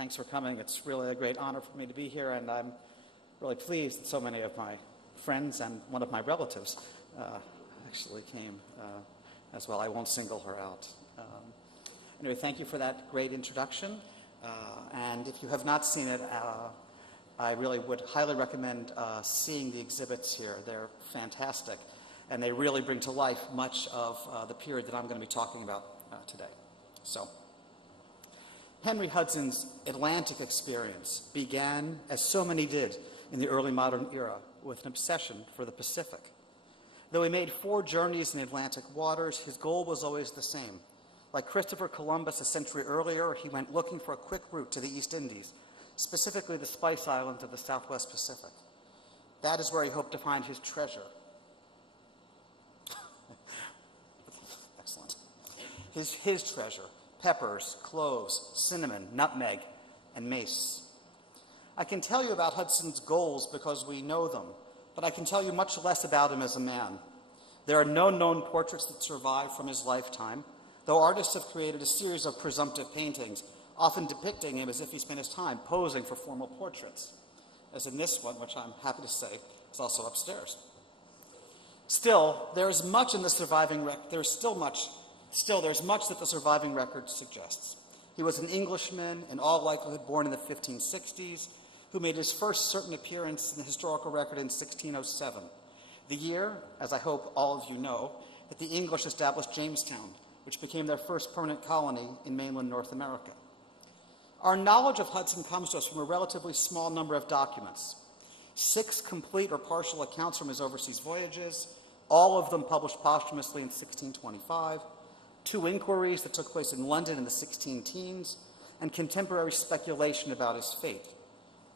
Thanks for coming. It's really a great honor for me to be here, and I'm really pleased that so many of my friends and one of my relatives actually came as well. I won't single her out. Anyway, thank you for that great introduction. And if you have not seen it, I really would highly recommend seeing the exhibits here. They're fantastic, and they really bring to life much of the period that I'm going to be talking about today. So, Henry Hudson's Atlantic experience began, as so many did in the early modern era, with an obsession for the Pacific. Though he made 4 journeys in the Atlantic waters, his goal was always the same. Like Christopher Columbus a century earlier, he went looking for a quick route to the East Indies, specifically the Spice Islands of the Southwest Pacific. That is where he hoped to find his treasure. Excellent. His treasure: peppers, cloves, cinnamon, nutmeg, and mace. I can tell you about Hudson's goals because we know them, but I can tell you much less about him as a man. There are no known portraits that survive from his lifetime, though artists have created a series of presumptive paintings, often depicting him as if he spent his time posing for formal portraits, as in this one, which I'm happy to say is also upstairs. Still, there is much in the surviving record. There's much that the surviving record suggests. He was an Englishman, in all likelihood born in the 1560s, who made his first certain appearance in the historical record in 1607, the year, as I hope all of you know, that the English established Jamestown, which became their first permanent colony in mainland North America. Our knowledge of Hudson comes to us from a relatively small number of documents: 6 complete or partial accounts from his overseas voyages, all of them published posthumously in 1625, 2 inquiries that took place in London in the 16-teens, and contemporary speculation about his fate.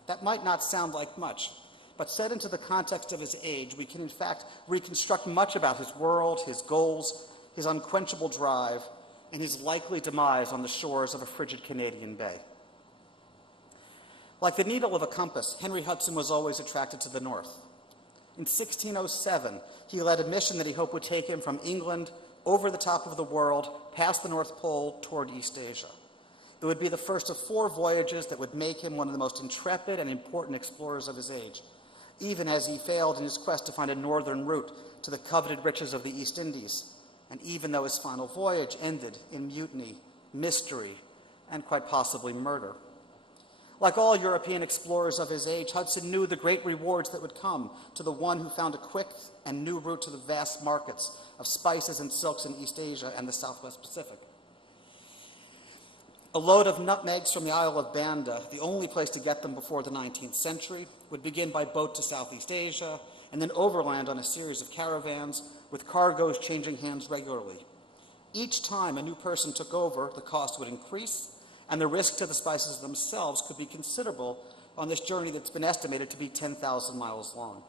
That might not sound like much, but set into the context of his age, we can in fact reconstruct much about his world, his goals, his unquenchable drive, and his likely demise on the shores of a frigid Canadian bay. Like the needle of a compass, Henry Hudson was always attracted to the north. In 1607, he led a mission that he hoped would take him from England over the top of the world, past the North Pole, toward East Asia. It would be the first of 4 voyages that would make him one of the most intrepid and important explorers of his age, even as he failed in his quest to find a northern route to the coveted riches of the East Indies, and even though his final voyage ended in mutiny, mystery, and quite possibly murder. Like all European explorers of his age, Hudson knew the great rewards that would come to the one who found a quick and new route to the vast markets of spices and silks in East Asia and the Southwest Pacific. A load of nutmegs from the Isle of Banda, the only place to get them before the 19th century, would begin by boat to Southeast Asia and then overland on a series of caravans with cargoes changing hands regularly. Each time a new person took over, the cost would increase, and the risk to the spices themselves could be considerable on this journey that's been estimated to be 10,000 miles long.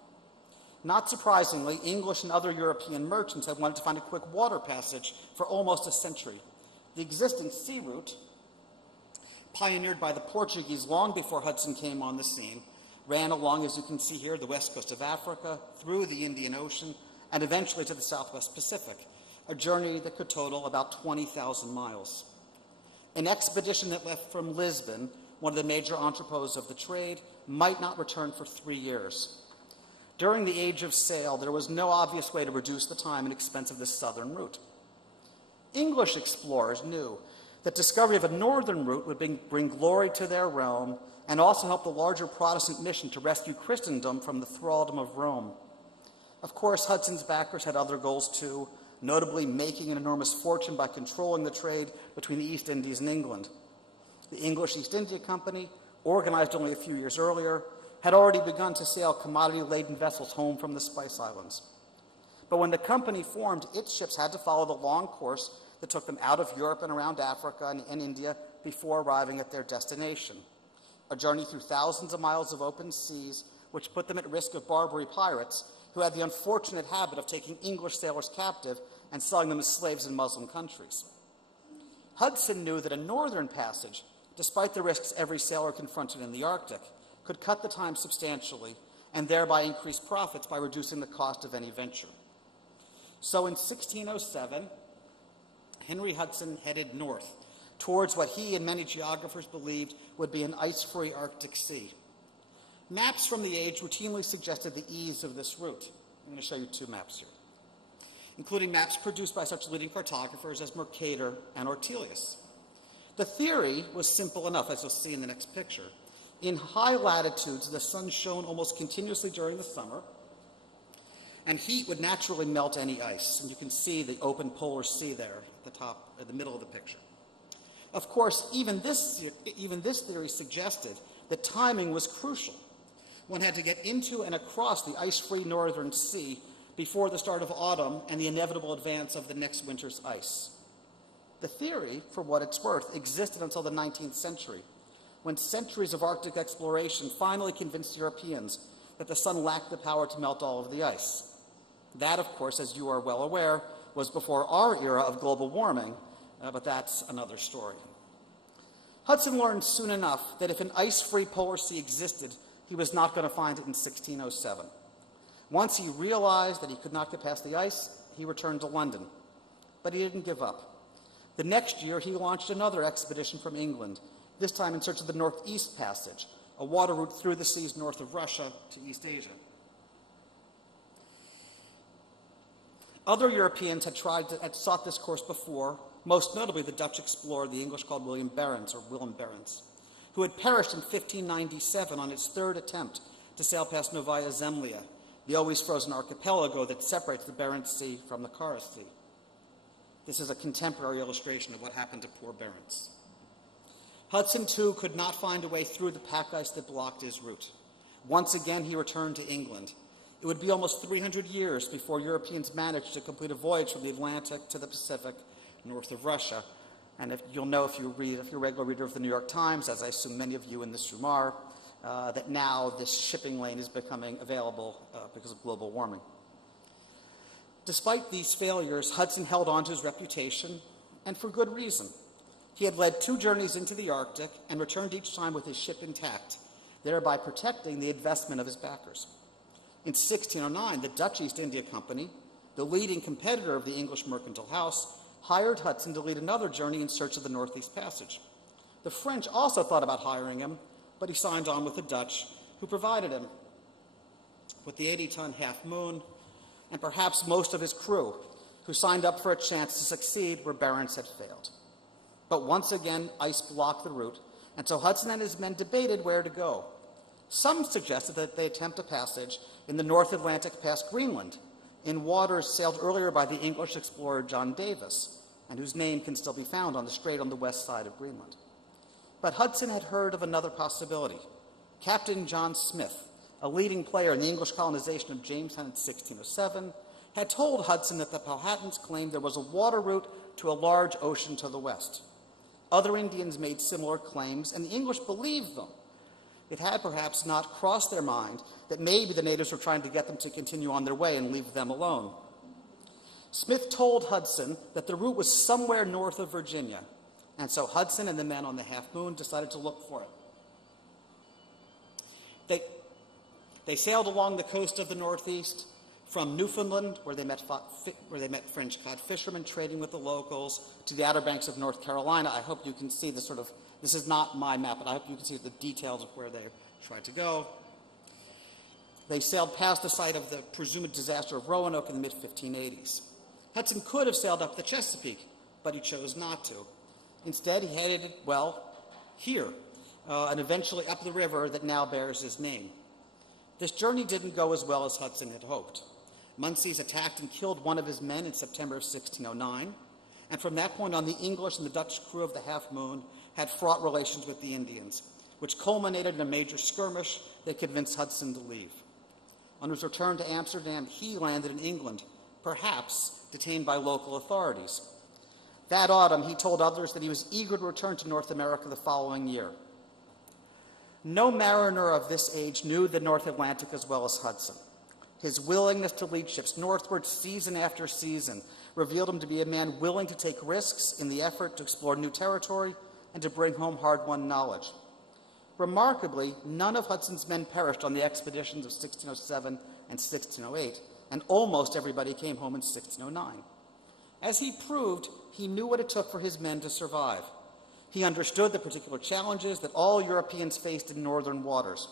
Not surprisingly, English and other European merchants had wanted to find a quick water passage for almost a century. The existing sea route, pioneered by the Portuguese long before Hudson came on the scene, ran along, as you can see here, the west coast of Africa, through the Indian Ocean, and eventually to the Southwest Pacific, a journey that could total about 20,000 miles. An expedition that left from Lisbon, one of the major entrepôts of the trade, might not return for 3 years. During the age of sail, there was no obvious way to reduce the time and expense of this southern route. English explorers knew that discovery of a northern route would bring glory to their realm and also help the larger Protestant mission to rescue Christendom from the thraldom of Rome. Of course, Hudson's backers had other goals too, notably making an enormous fortune by controlling the trade between the East Indies and England. The English East India Company, organized only a few years earlier, had already begun to sail commodity-laden vessels home from the Spice Islands. But when the company formed, its ships had to follow the long course that took them out of Europe and around Africa and India before arriving at their destination, a journey through thousands of miles of open seas, which put them at risk of Barbary pirates who had the unfortunate habit of taking English sailors captive and selling them as slaves in Muslim countries. Hudson knew that a northern passage, despite the risks every sailor confronted in the Arctic, could cut the time substantially and thereby increase profits by reducing the cost of any venture. So in 1607, Henry Hudson headed north towards what he and many geographers believed would be an ice-free Arctic Sea. Maps from the age routinely suggested the ease of this route. I'm going to show you two maps here, including maps produced by such leading cartographers as Mercator and Ortelius. The theory was simple enough, as you'll see in the next picture. In high latitudes, the sun shone almost continuously during the summer, and heat would naturally melt any ice. And you can see the open polar sea there at the top, at the middle of the picture. Of course, even this theory suggested that timing was crucial. One had to get into and across the ice-free northern sea before the start of autumn and the inevitable advance of the next winter's ice. The theory, for what it's worth, existed until the 19th century, when centuries of Arctic exploration finally convinced Europeans that the sun lacked the power to melt all of the ice. That, of course, as you are well aware, was before our era of global warming, but that's another story. Hudson learned soon enough that if an ice-free polar sea existed, he was not going to find it in 1607. Once he realized that he could not get past the ice, he returned to London. But he didn't give up. The next year, he launched another expedition from England, this time in search of the Northeast Passage, a water route through the seas north of Russia to East Asia. Other Europeans had sought this course before, most notably the Dutch explorer the English called Willem Barents, who had perished in 1597 on his third attempt to sail past Novaya Zemlya, the always frozen archipelago that separates the Barents Sea from the Kara Sea. This is a contemporary illustration of what happened to poor Barents. Hudson, too, could not find a way through the pack ice that blocked his route. Once again, he returned to England. It would be almost 300 years before Europeans managed to complete a voyage from the Atlantic to the Pacific, north of Russia. And you'll know if you're a regular reader of the New York Times, as I assume many of you in this room are, that now this shipping lane is becoming available because of global warming. Despite these failures, Hudson held on to his reputation, and for good reason. He had led 2 journeys into the Arctic and returned each time with his ship intact, thereby protecting the investment of his backers. In 1609, the Dutch East India Company, the leading competitor of the English mercantile house, hired Hudson to lead another journey in search of the Northeast Passage. The French also thought about hiring him, but he signed on with the Dutch, who provided him with the 80-ton Half Moon and perhaps most of his crew, who signed up for a chance to succeed where Barents had failed. But once again, ice blocked the route, and so Hudson and his men debated where to go. Some suggested that they attempt a passage in the North Atlantic past Greenland, in waters sailed earlier by the English explorer John Davis, and whose name can still be found on the strait on the west side of Greenland. But Hudson had heard of another possibility. Captain John Smith, a leading player in the English colonization of Jamestown in 1607, had told Hudson that the Powhatans claimed there was a water route to a large ocean to the west. Other Indians made similar claims, and the English believed them. It had perhaps not crossed their mind that maybe the natives were trying to get them to continue on their way and leave them alone. Smith told Hudson that the route was somewhere north of Virginia, and so Hudson and the men on the Half Moon decided to look for it. They sailed along the coast of the Northeast from Newfoundland, where they met French cod fishermen trading with the locals, to the Outer Banks of North Carolina. I hope you can see this this is not my map, but I hope you can see the details of where they tried to go. They sailed past the site of the presumed disaster of Roanoke in the mid-1580s. Hudson could have sailed up the Chesapeake, but he chose not to. Instead, he headed, here, and eventually up the river that now bears his name. This journey didn't go as well as Hudson had hoped. Munsey's attacked and killed one of his men in September of 1609, and from that point on, the English and the Dutch crew of the Half Moon had fraught relations with the Indians, which culminated in a major skirmish that convinced Hudson to leave. On his return to Amsterdam, he landed in England, perhaps detained by local authorities. That autumn, he told others that he was eager to return to North America the following year. No mariner of this age knew the North Atlantic as well as Hudson. His willingness to lead ships northward season after season revealed him to be a man willing to take risks in the effort to explore new territory and to bring home hard-won knowledge. Remarkably, none of Hudson's men perished on the expeditions of 1607 and 1608, and almost everybody came home in 1609. As he proved, he knew what it took for his men to survive. He understood the particular challenges that all Europeans faced in northern waters.